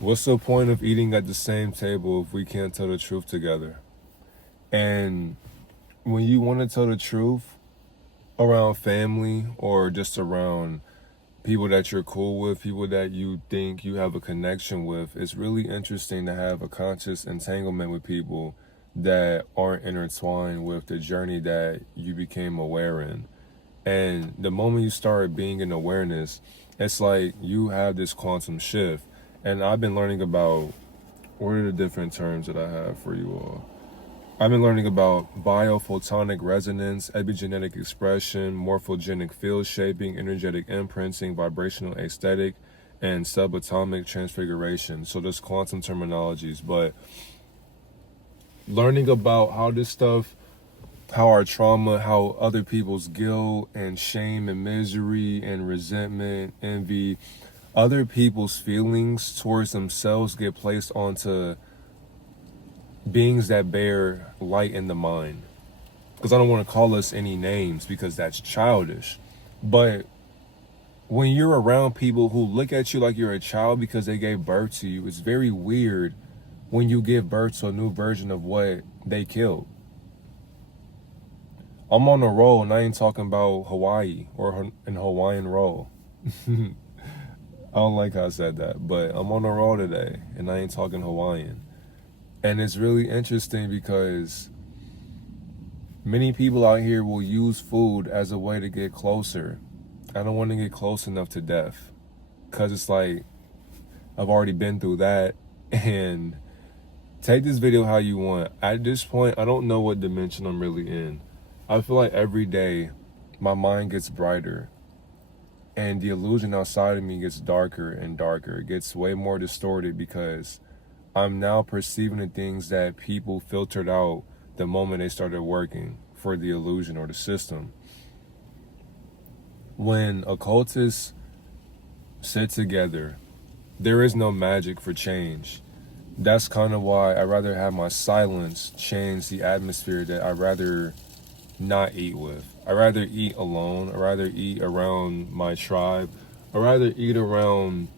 What's the point of eating at the same table if we can't tell the truth together? And when you want to tell the truth around family or just around people that you're cool with, people that you think you have a connection with, it's really interesting to have a conscious entanglement with people that aren't intertwined with the journey that you became aware in. And the moment you start being in awareness, it's like you have this quantum shift. And I've been learning about, what are the different terms that I have for you all? I've been learning about biophotonic resonance, epigenetic expression, morphogenic field shaping, energetic imprinting, vibrational aesthetic, and subatomic transfiguration. So there's quantum terminologies, but learning about how this stuff, how our trauma, how other people's guilt and shame and misery and resentment, envy, other people's feelings towards themselves get placed onto beings that bear light in the mind. Because I don't want to call us any names because that's childish. But when you're around people who look at you like you're a child because they gave birth to you, it's very weird when you give birth to a new version of what they killed. I'm on a roll and I ain't talking about Hawaii or an Hawaiian roll. I don't like how I said that, but I'm on a roll today and I ain't talking Hawaiian. And it's really interesting because many people out here will use food as a way to get closer. I don't want to get close enough to death because it's like I've already been through that. And take this video how you want. At this point, I don't know what dimension I'm really in. I feel like every day my mind gets brighter and the illusion outside of me gets darker and darker. It gets way more distorted because I'm now perceiving the things that people filtered out the moment they started working for the illusion or the system. When occultists sit together, there is no magic for change. That's kind of why I'd rather have my silence change the atmosphere that I'd rather not eat with. I'd rather eat alone. I'd rather eat around my tribe. I'd rather eat around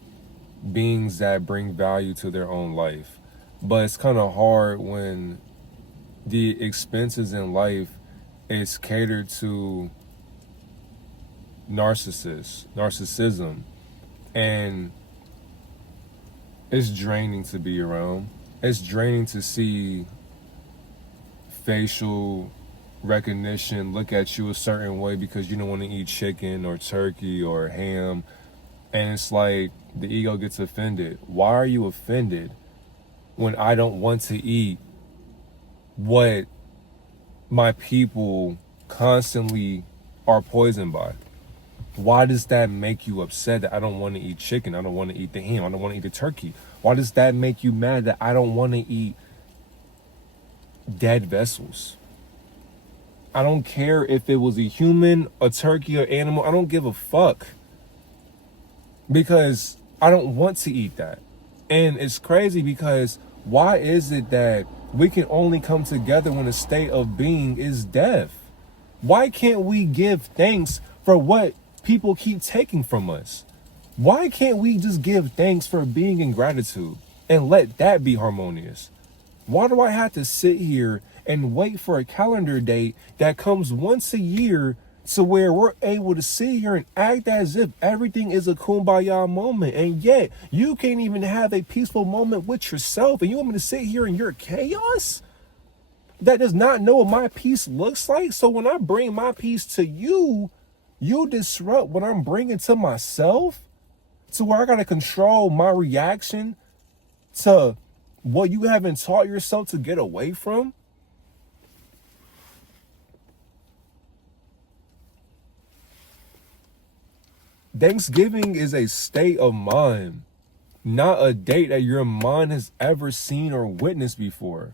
beings that bring value to their own life. But it's kind of hard when the expenses in life is catered to narcissism, and it's draining to be around. It's draining to see facial recognition look at you a certain way because you don't want to eat chicken or turkey or ham, and it's like the ego gets offended. Why are you offended when I don't want to eat what my people constantly are poisoned by? Why does that make you upset that I don't want to eat chicken? I don't want to eat the ham. I don't want to eat the turkey. Why does that make you mad that I don't want to eat dead vessels? I don't care if it was a human, a turkey, or animal. I don't give a fuck. Because I don't want to eat that. And it's crazy because why is it that we can only come together when a state of being is death? Why can't we give thanks for what people keep taking from us? Why can't we just give thanks for being in gratitude and let that be harmonious? Why do I have to sit here and wait for a calendar date that comes once a year to where we're able to sit here and act as if everything is a kumbaya moment, and yet you can't even have a peaceful moment with yourself, and you want me to sit here in your chaos that does not know what my peace looks like? So when I bring my peace to you, you disrupt what I'm bringing to myself, to where I got to control my reaction to what you haven't taught yourself to get away from. Thanksgiving is a state of mind, not a date that your mind has ever seen or witnessed before.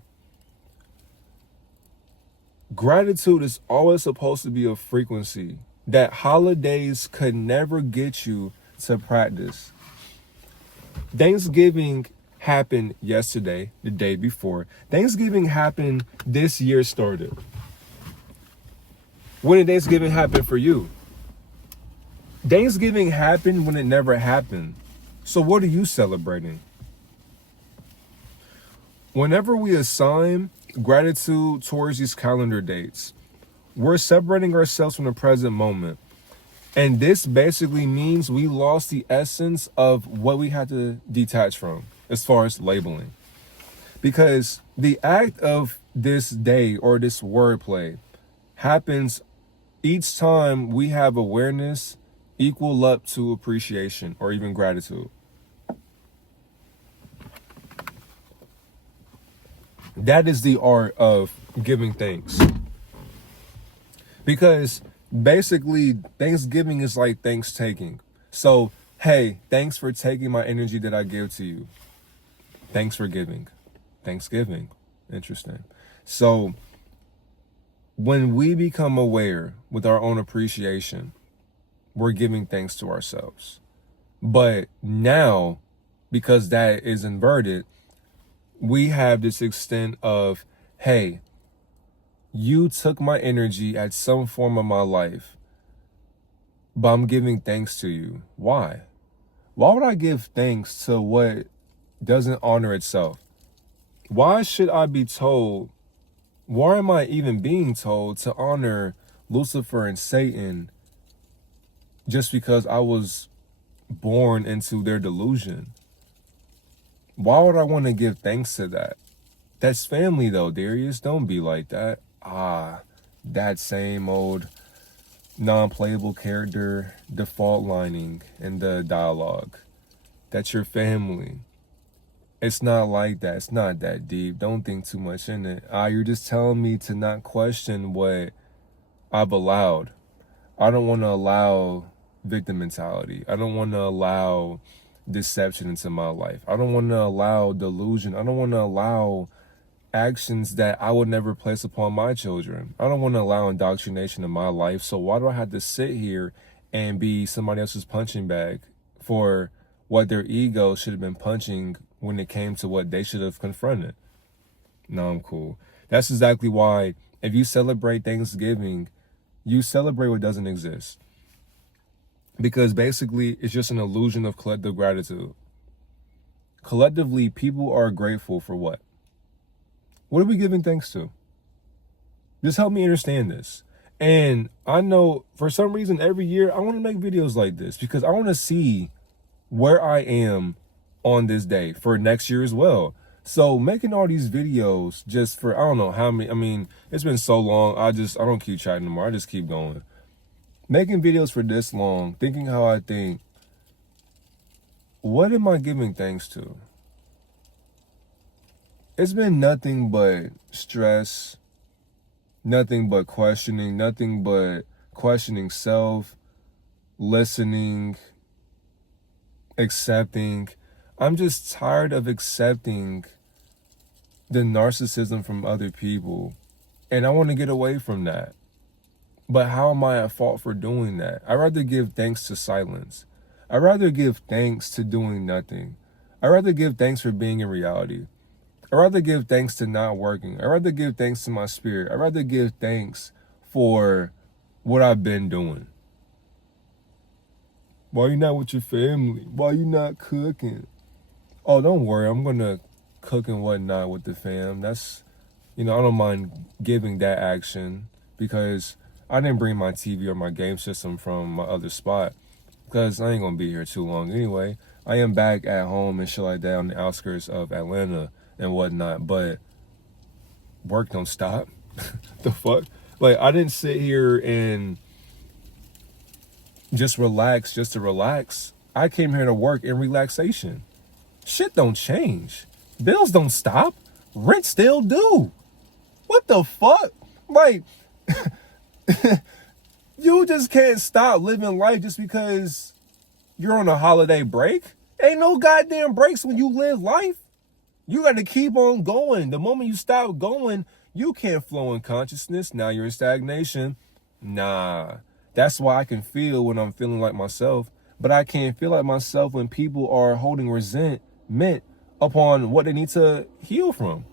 Gratitude is always supposed to be a frequency that holidays could never get you to practice. Thanksgiving happened yesterday, the day before. Thanksgiving happened, this year started. When did Thanksgiving happen for you? Thanksgiving happened when it never happened. So what are you celebrating? Whenever we assign gratitude towards these calendar dates, we're separating ourselves from the present moment. And this basically means we lost the essence of what we had to detach from as far as labeling. Because the act of this day or this wordplay happens each time we have awareness equal up to appreciation or even gratitude. That is the art of giving thanks. Because basically, Thanksgiving is like Thankstaking. So, hey, thanks for taking my energy that I give to you. Thanks for giving. Thanksgiving. Interesting. So, when we become aware with our own appreciation, we're giving thanks to ourselves. But now, because that is inverted, we have this extent of, hey, you took my energy at some form of my life, but I'm giving thanks to you. Why? Why would I give thanks to what doesn't honor itself? Why should I be told, why am I even being told to honor Lucifer and Satan just because I was born into their delusion? Why would I want to give thanks to that? That's family though, Darius. Don't be like that. That same old non-playable character default lining in the dialogue. That's your family. It's not like that. It's not that deep. Don't think too much in it. You're just telling me to not question what I've allowed. I don't want to allow victim mentality. I don't want to allow deception into my life. I don't want to allow delusion. I don't want to allow actions that I would never place upon my children. I don't want to allow indoctrination in my life. So why do I have to sit here and be somebody else's punching bag for what their ego should have been punching when it came to what they should have confronted? No, I'm cool. That's exactly why if you celebrate Thanksgiving, you celebrate what doesn't exist. Because basically, it's just an illusion of collective gratitude. Collectively, people are grateful for what? What are we giving thanks to? Just help me understand this. And I know for some reason every year I want to make videos like this because I want to see where I am on this day for next year as well. So making all these videos just for, I don't know how many, I mean, it's been so long. I don't keep chatting anymore. I just keep going. Making videos for this long, thinking how I think, what am I giving thanks to? It's been nothing but stress, nothing but questioning self, listening, accepting. I'm just tired of accepting the narcissism from other people, and I want to get away from that. But how am I at fault for doing that? I'd rather give thanks to silence. I'd rather give thanks to doing nothing. I'd rather give thanks for being in reality. I'd rather give thanks to not working. I'd rather give thanks to my spirit. I'd rather give thanks for what I've been doing. Why you not with your family? Why you not cooking? Oh, don't worry. I'm going to cook and whatnot with the fam. That's, I don't mind giving that action because I didn't bring my TV or my game system from my other spot because I ain't going to be here too long anyway. I am back at home and shit like that on the outskirts of Atlanta and whatnot, but work don't stop. The fuck? Like, I didn't sit here and just relax just to relax. I came here to work in relaxation. Shit don't change. Bills don't stop. Rent still do. What the fuck? Like, you just can't stop living life just because you're on a holiday break. Ain't no goddamn breaks when you live life. You got to keep on going. The moment you stop going, you can't flow in consciousness. Now you're in stagnation. Nah. That's why I can feel when I'm feeling like myself, but I can't feel like myself when people are holding resentment upon what they need to heal from.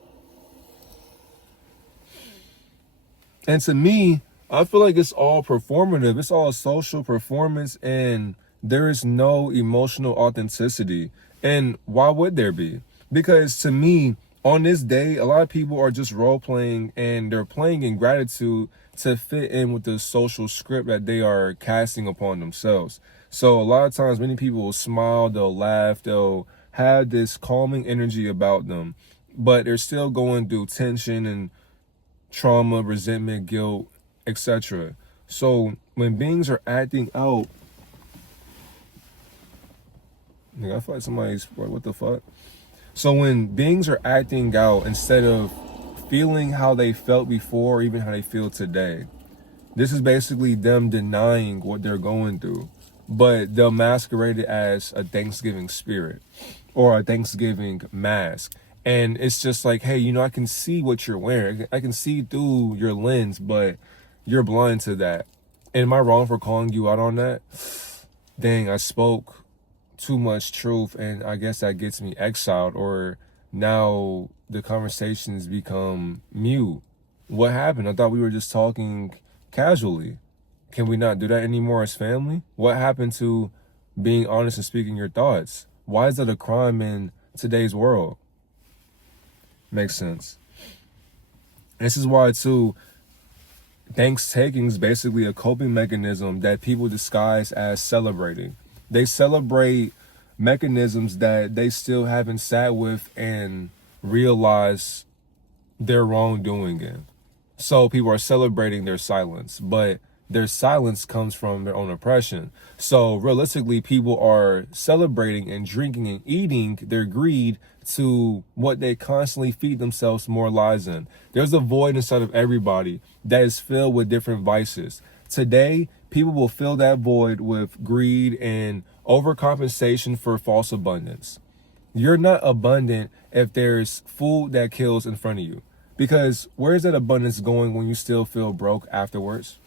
And to me, I feel like it's all performative. It's all social performance, and there is no emotional authenticity. And why would there be? Because to me, On this day, a lot of people are just role playing, and they're playing in gratitude to fit in with the social script that they are casting upon themselves. So a lot of times, many people will smile, they'll laugh, they'll have this calming energy about them, but they're still going through tension and trauma, resentment, guilt, etc. So when beings are acting out, I feel like somebody's like, what the fuck? So when beings are acting out instead of feeling how they felt before, or even how they feel today, this is basically them denying what they're going through, but they'll masquerade it as a Thanksgiving spirit or a Thanksgiving mask. And it's just like, hey, I can see what you're wearing. I can see through your lens, but you're blind to that. Am I wrong for calling you out on that? Dang, I spoke too much truth, and I guess that gets me exiled, or now the conversations become mute. What happened? I thought we were just talking casually. Can we not do that anymore as family? What happened to being honest and speaking your thoughts? Why is that a crime in today's world? Makes sense. This is why, too, Thankstaking is basically a coping mechanism that people disguise as celebrating. They celebrate mechanisms that they still haven't sat with and realize their wrongdoing in. So people are celebrating their silence, but their silence comes from their own oppression. So realistically, people are celebrating and drinking and eating their greed to what they constantly feed themselves more lies in. There's a void inside of everybody that is filled with different vices. Today, people will fill that void with greed and overcompensation for false abundance. You're not abundant if there's food that kills in front of you. Because where is that abundance going when you still feel broke afterwards?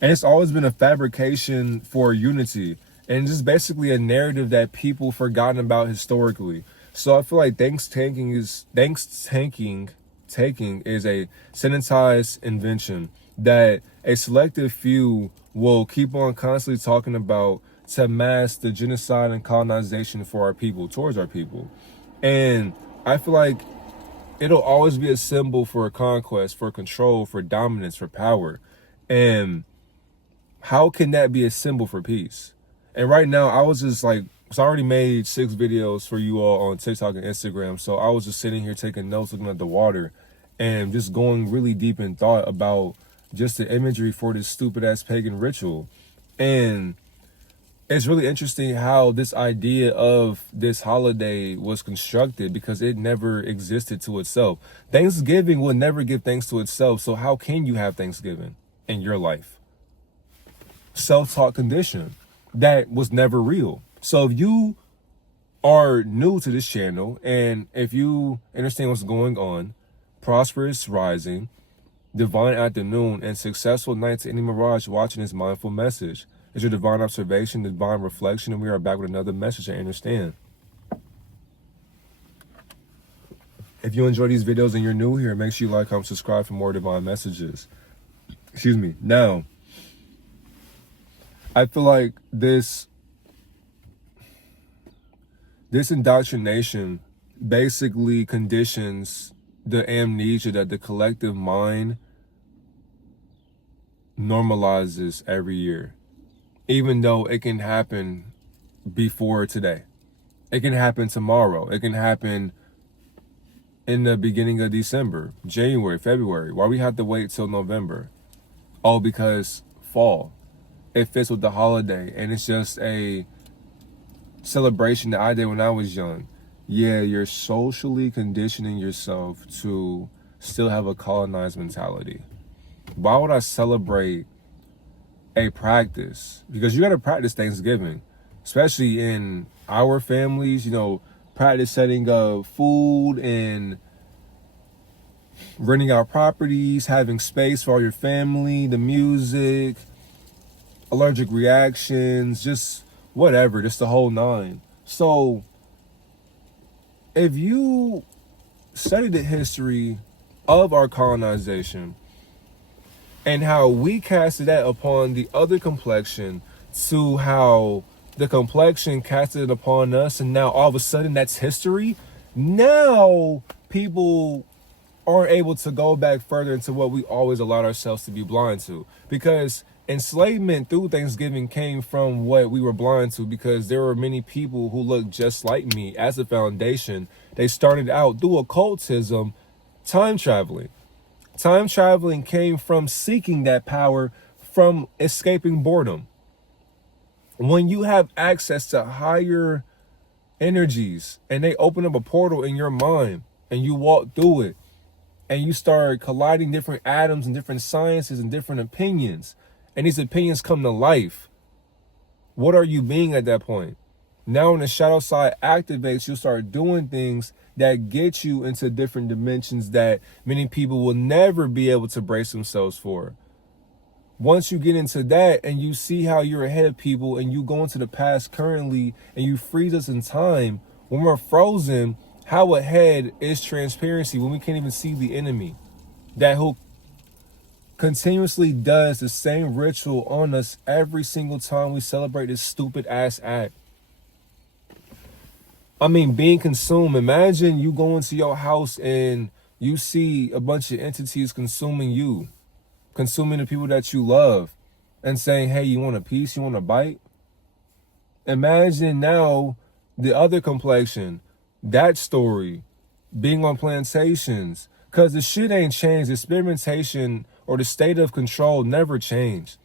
And it's always been a fabrication for unity, and just basically a narrative that people forgotten about historically. So I feel like taking is a sanitized invention that a selective few will keep on constantly talking about to mask the genocide and colonization for our people, towards our people. And I feel like it'll always be a symbol for conquest, for control, for dominance, for power. And how can that be a symbol for peace? And right now, I was just like, so I already made 6 videos for you all on TikTok and Instagram. So I was just sitting here taking notes, looking at the water, and just going really deep in thought about just the imagery for this stupid ass pagan ritual. And it's really interesting how this idea of this holiday was constructed, because it never existed to itself. Thanksgiving will never give thanks to itself. So how can you have Thanksgiving in your life? Self-taught condition that was never real. So if you are new to this channel, and if you understand what's going on, prosperous rising, divine afternoon, and successful night to any mirage watching this mindful message. It's your divine observation, divine reflection, and we are back with another message I understand. If you enjoy these videos and you're new here, make sure you like, comment, subscribe for more divine messages. Excuse me. Now, I feel like this indoctrination basically conditions the amnesia that the collective mind normalizes every year, even though it can happen before today. It can happen tomorrow. It can happen in the beginning of December, January, February. Why we have to wait till November? Oh, because fall. It fits with the holiday, and it's just a celebration that I did when I was young. Yeah, you're socially conditioning yourself to still have a colonized mentality. Why would I celebrate a practice? Because you got to practice Thanksgiving, especially in our families, practice setting up food and renting out properties, having space for all your family, the music, allergic reactions, just whatever, just the whole 9. So if you study the history of our colonization and how we casted that upon the other complexion, to how the complexion casted upon us, and now all of a sudden that's history. Now people aren't able to go back further into what we always allowed ourselves to be blind to, because enslavement through Thanksgiving came from what we were blind to, because there were many people who looked just like me as a foundation. They started out through occultism, time traveling. Time traveling came from seeking that power, from escaping boredom. When you have access to higher energies and they open up a portal in your mind and you walk through it and you start colliding different atoms and different sciences and different opinions, and these opinions come to life, what are you being at that point? Now when the shadow side activates, you start doing things that get you into different dimensions that many people will never be able to brace themselves for. Once you get into that and you see how you're ahead of people and you go into the past currently and you freeze us in time, when we're frozen, how ahead is transparency when we can't even see the enemy that who continuously does the same ritual on us every single time we celebrate this stupid ass act? I mean, being consumed. Imagine you go into your house and you see a bunch of entities consuming you, consuming the people that you love, and saying, hey, you want a piece? You want a bite? Imagine now the other complexion, that story, being on plantations, because the shit ain't changed. The experimentation or the state of control never changed,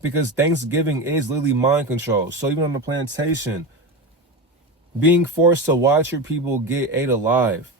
because Thanksgiving is literally mind control. So even on the plantation, being forced to watch your people get ate alive.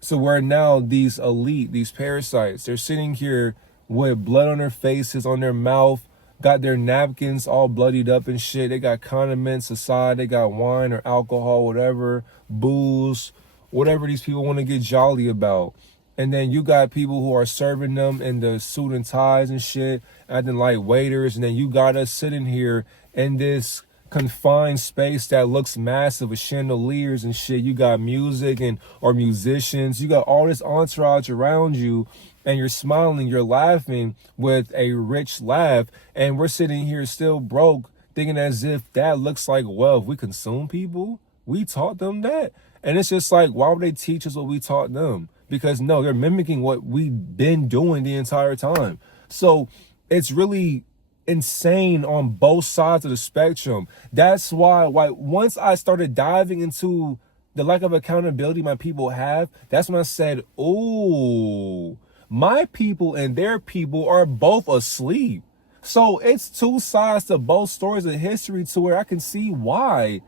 So where now these elite, these parasites, they're sitting here with blood on their faces, on their mouth, got their napkins all bloodied up and shit. They got condiments aside. They got wine or alcohol, whatever, booze, whatever these people want to get jolly about. And then you got people who are serving them in the suit and ties and shit, acting like waiters. And then you got us sitting here in this confined space that looks massive with chandeliers and shit. You got music and or musicians. You got all this entourage around you, and you're smiling, you're laughing with a rich laugh, and we're sitting here still broke, thinking as if that looks like wealth. We consume people. We taught them that. And it's just like, why would they teach us what we taught them? Because no, they're mimicking what we've been doing the entire time. So it's really insane on both sides of the spectrum. That's why once I started diving into the lack of accountability my people have, that's when I said, oh, my people and their people are both asleep. So it's two sides to both stories of history, to where I can see why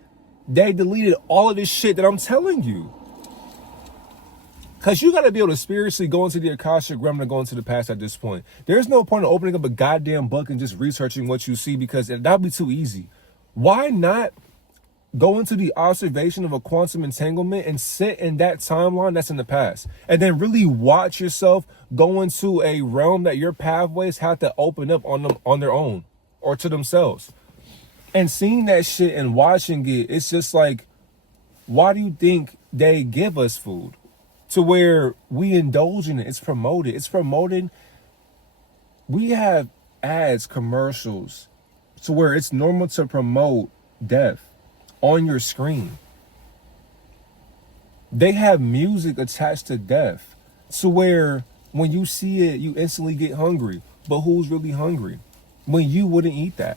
they deleted all of this shit that I'm telling you. Because you got to be able to spiritually go into the Akashic realm to go into the past at this point. There's no point in opening up a goddamn book and just researching what you see, because that would be too easy. Why not go into the observation of a quantum entanglement and sit in that timeline that's in the past, and then really watch yourself go into a realm that your pathways have to open up on them on their own or to themselves? And seeing that shit and watching it, it's just like, why do you think they give us food? To where we indulge in it. It's promoted. It's promoted. We have ads, commercials, to where it's normal to promote death on your screen. They have music attached to death, to where when you see it, you instantly get hungry. But who's really hungry when you wouldn't eat that?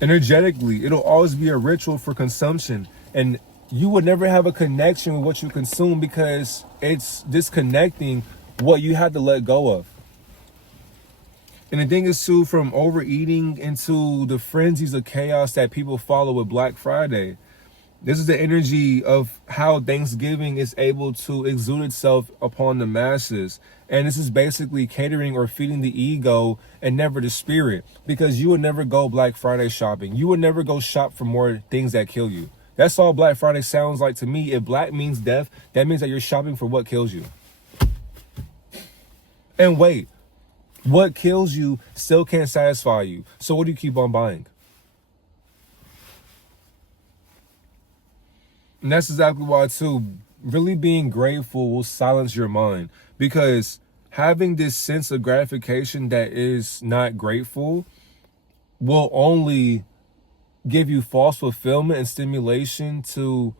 Energetically, it'll always be a ritual for consumption, and you would never have a connection with what you consume, because it's disconnecting what you had to let go of. And the thing is too, from overeating into the frenzies of chaos that people follow with Black Friday, this is the energy of how Thanksgiving is able to exude itself upon the masses. And this is basically catering or feeding the ego and never the spirit, because you would never go Black Friday shopping. You would never go shop for more things that kill you. That's all Black Friday sounds like to me. If black means death, that means that you're shopping for what kills you. And wait, what kills you still can't satisfy you. So what do you keep on buying? And that's exactly why, too, really being grateful will silence your mind. Because having this sense of gratification that is not grateful will only give you false fulfillment and stimulation to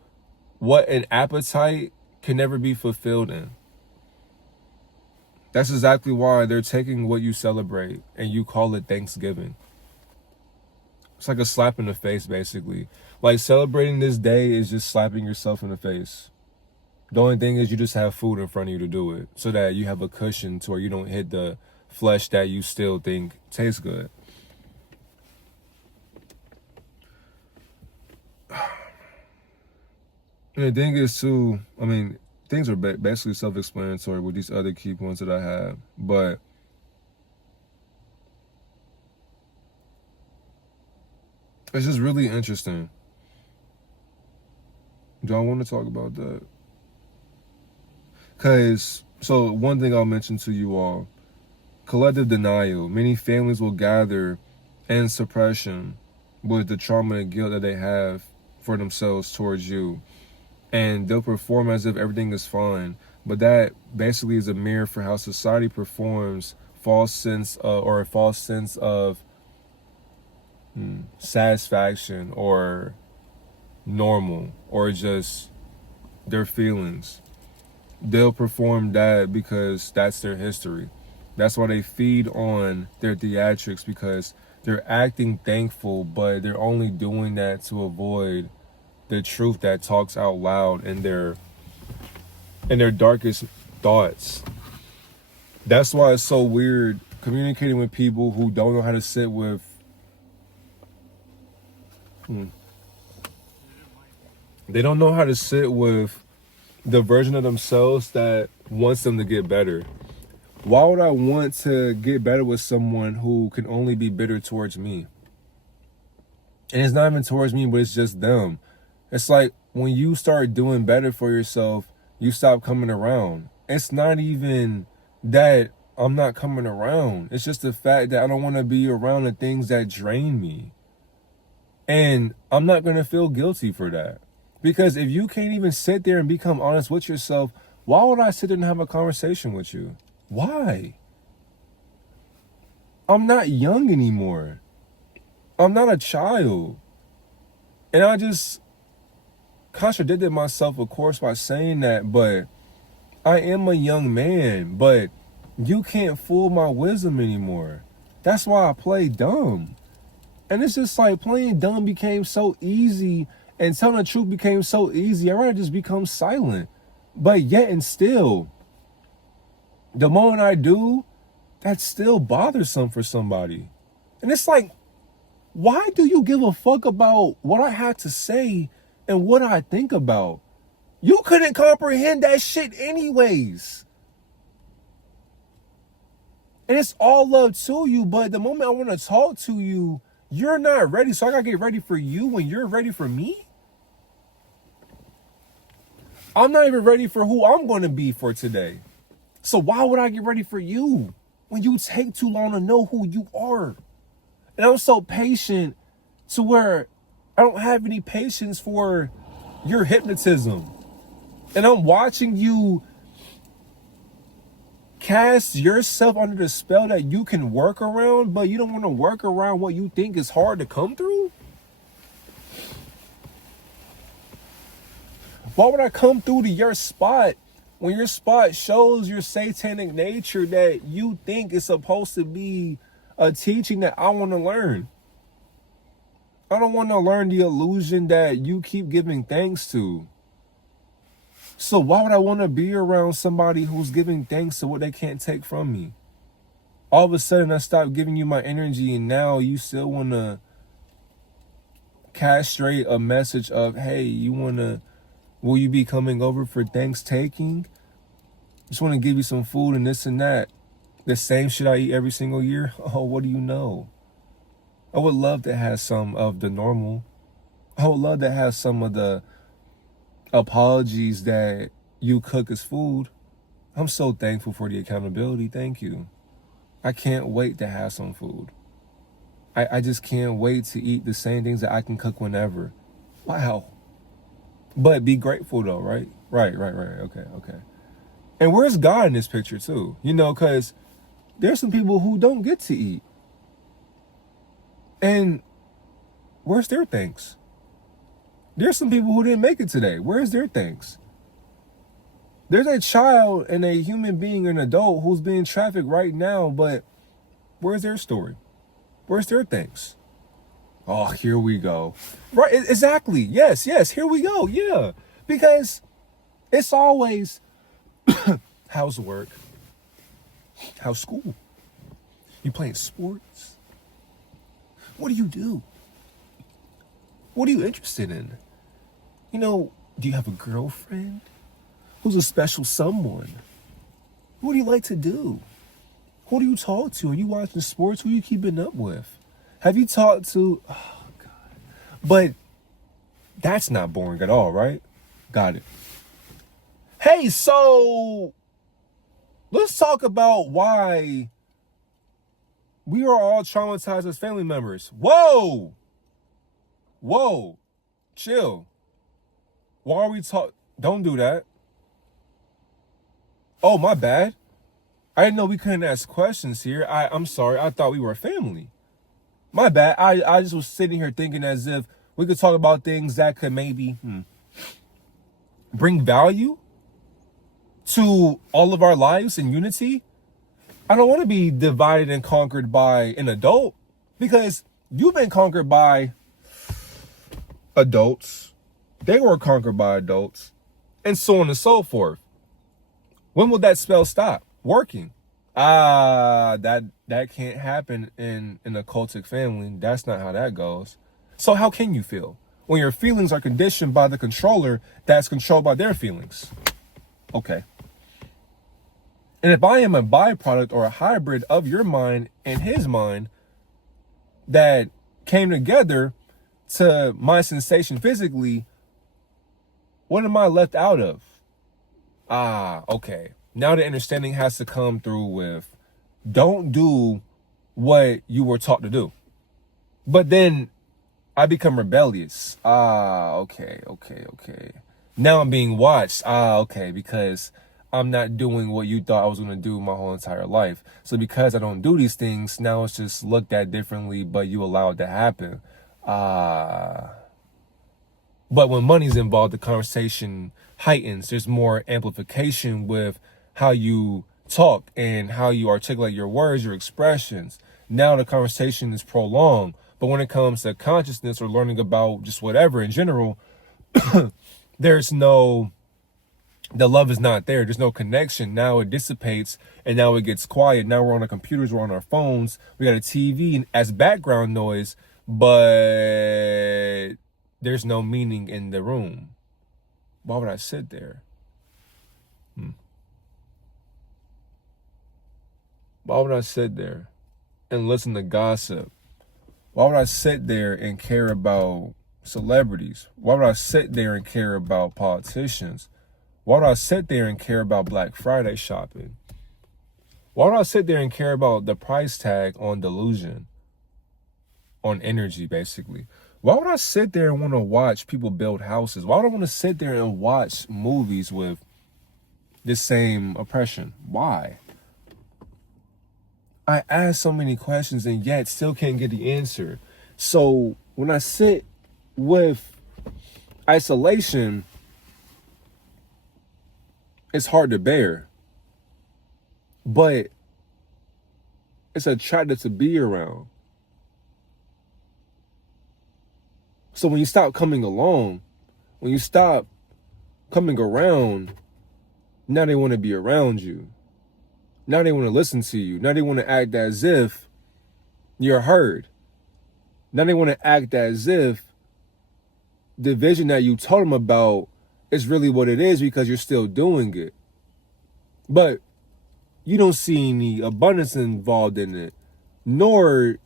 what an appetite can never be fulfilled in. That's exactly why they're taking what you celebrate and you call it Thanksgiving. It's like a slap in the face, basically. Like, celebrating this day is just slapping yourself in the face. The only thing is you just have food in front of you to do it, so that you have a cushion to where you don't hit the flesh that you still think tastes good. And the thing is too, I mean, things are basically self-explanatory with these other key points that I have, but it's just really interesting. Do I want to talk about that? Because, so one thing I'll mention to you all, collective denial. Many families will gather in suppression with the trauma and guilt that they have for themselves towards you. And they'll perform as if everything is fine. But that basically is a mirror for how society performs a false sense of satisfaction or normal or just their feelings. They'll perform that because that's their history. That's why they feed on their theatrics, because they're acting thankful, but they're only doing that to avoid the truth that talks out loud in their darkest thoughts. That's why it's so weird communicating with people who don't know how to sit with they don't know how to sit with the version of themselves that wants them to get better. Why would I want to get better with someone who can only be bitter towards me? And it's not even towards me, but it's just them. It's like when you start doing better for yourself, you stop coming around. It's not even that I'm not coming around. It's just the fact that I don't want to be around the things that drain me. And I'm not going to feel guilty for that. Because if you can't even sit there and become honest with yourself, why would I sit there and have a conversation with you? Why? I'm not young anymore. I'm not a child. And I just contradicted myself, of course, by saying that, but I am a young man, but you can't fool my wisdom anymore. That's why I play dumb. And it's just like playing dumb became so easy and telling the truth became so easy. I'd rather just become silent. But yet and still, the moment I do, that's still bothersome for somebody. And it's like, why do you give a fuck about what I have to say and what I think about? You couldn't comprehend that shit anyways. And it's all love to you, but the moment I want to talk to you, you're not ready, so I gotta get ready for you when you're ready for me? I'm not even ready for who I'm going to be for today. So why would I get ready for you when you take too long to know who you are? And I'm so patient to where I don't have any patience for your hypnotism. And I'm watching you cast yourself under the spell that you can work around, but you don't want to work around what you think is hard to come through? Why would I come through to your spot when your spot shows your satanic nature that you think is supposed to be a teaching that I want to learn? I don't want to learn the illusion that you keep giving thanks to. So why would I want to be around somebody who's giving thanks to what they can't take from me? All of a sudden I stopped giving you my energy, and now you still want to castrate a message of, hey, will you be coming over for Thankstaking? Just want to give you some food and this and that. The same shit I eat every single year? Oh, what do you know? I would love to have some of the normal. I would love to have some of the apologies that you cook as food. I'm so thankful for the accountability. Thank you. I can't wait to have some food. I just can't wait to eat the same things that I can cook whenever. Wow. But be grateful though, right? Right. Okay. And where's God in this picture too? You know, because there's some people who don't get to eat. And where's their thanks? There's some people who didn't make it today. Where's their thanks? There's a child and a human being, an adult, who's being trafficked right now, but where's their story? Where's their thanks? Oh, here we go. Right, exactly. Yes, here we go. Yeah. Because it's always how's work? How's school? You playing sports? What do you do? What are you interested in? You know, do you have a girlfriend? Who's a special someone? What do you like to do? Who do you talk to? Are you watching sports? Who are you keeping up with? Have you talked to... Oh, God. But that's not boring at all, right? Got it. Hey, so let's talk about why we are all traumatized as family members. Whoa! Chill. Why are we Don't do that. Oh, my bad. I didn't know we couldn't ask questions here. I'm sorry. I thought we were a family. My bad. I just was sitting here thinking as if we could talk about things that could maybe bring value to all of our lives in unity. I don't want to be divided and conquered by an adult, because you've been conquered by adults. They were conquered by adults, and so on and so forth. When will that spell stop working? That can't happen in a cultic family. That's not how that goes. So how can you feel when your feelings are conditioned by the controller that's controlled by their feelings? Okay. And if I am a byproduct or a hybrid of your mind and his mind that came together to my sensation physically, what am I left out of? Okay. Now the understanding has to come through with, don't do what you were taught to do. But then I become rebellious. Okay. Now I'm being watched. Okay, because I'm not doing what you thought I was going to do my whole entire life. So because I don't do these things, now it's just looked at differently, but you allow it to happen. But when money's involved, the conversation heightens. There's more amplification with how you talk and how you articulate your words, your expressions. Now the conversation is prolonged. But when it comes to consciousness or learning about just whatever in general, the love is not there. There's no connection. Now it dissipates and now it gets quiet. Now we're on our computers, we're on our phones. We got a TV as background noise, but there's no meaning in the room. Why would I sit there? Why would I sit there and listen to gossip? Why would I sit there and care about celebrities? Why would I sit there and care about politicians? Why would I sit there and care about Black Friday shopping? Why would I sit there and care about the price tag on delusion? On energy, basically. Why would I sit there and want to watch people build houses? Why would I want to sit there and watch movies with this same oppression? Why? I ask so many questions and yet still can't get the answer. So when I sit with isolation, it's hard to bear. But it's attractive to be around. So when you stop coming along, when you stop coming around, now they want to be around you. Now they want to listen to you. Now they want to act as if you're heard. Now they want to act as if the vision that you told them about is really what it is because you're still doing it. But you don't see any abundance involved in it. Nor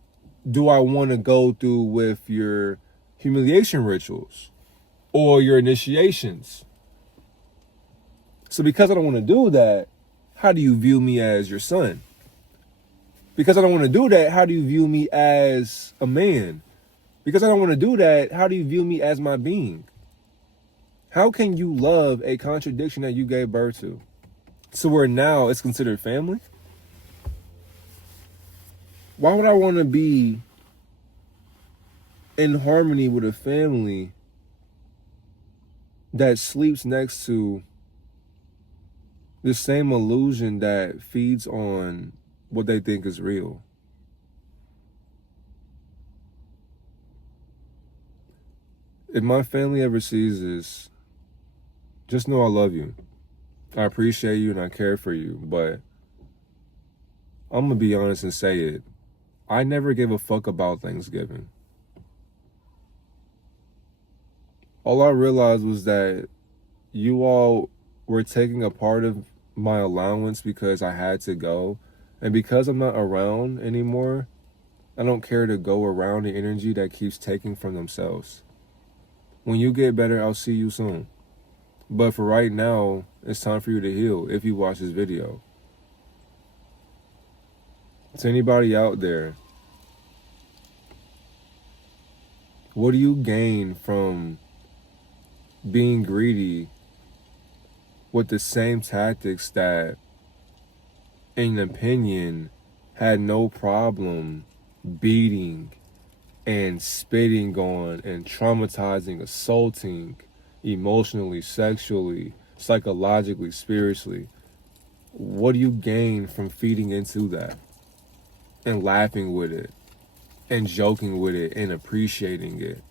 do I want to go through with your humiliation rituals or your initiations. So because I don't want to do that, how do you view me as your son? Because I don't want to do that, how do you view me as a man? Because I don't want to do that, how do you view me as my being? How can you love a contradiction that you gave birth to? So where now it's considered family? Why would I want to be in harmony with a family that sleeps next to the same illusion that feeds on what they think is real. If my family ever sees this, just know I love you. I appreciate you and I care for you, but I'm gonna be honest and say it. I never gave a fuck about Thanksgiving. All I realized was that you all were taking a part of my allowance because I had to go. And because I'm not around anymore, I don't care to go around the energy that keeps taking from themselves. When you get better, I'll see you soon. But for right now, it's time for you to heal if you watch this video. To anybody out there, what do you gain from being greedy with the same tactics that, in an opinion, had no problem beating and spitting on and traumatizing, assaulting emotionally, sexually, psychologically, spiritually? What do you gain from feeding into that and laughing with it and joking with it and appreciating it?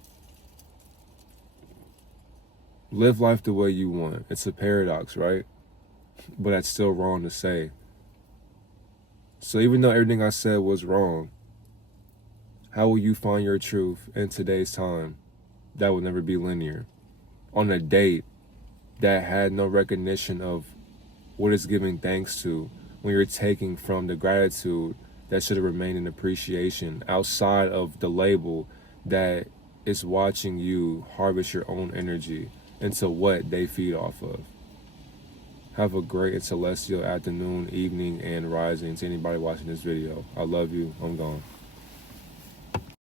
Live life the way you want. It's a paradox, right? But that's still wrong to say. So even though everything I said was wrong, how will you find your truth in today's time that will never be linear? On a date that had no recognition of what it's giving thanks to, when you're taking from the gratitude that should have remained in appreciation outside of the label that is watching you harvest your own energy into what they feed off of. Have a great and celestial afternoon, evening, and rising to anybody watching this video. I love you. I'm gone.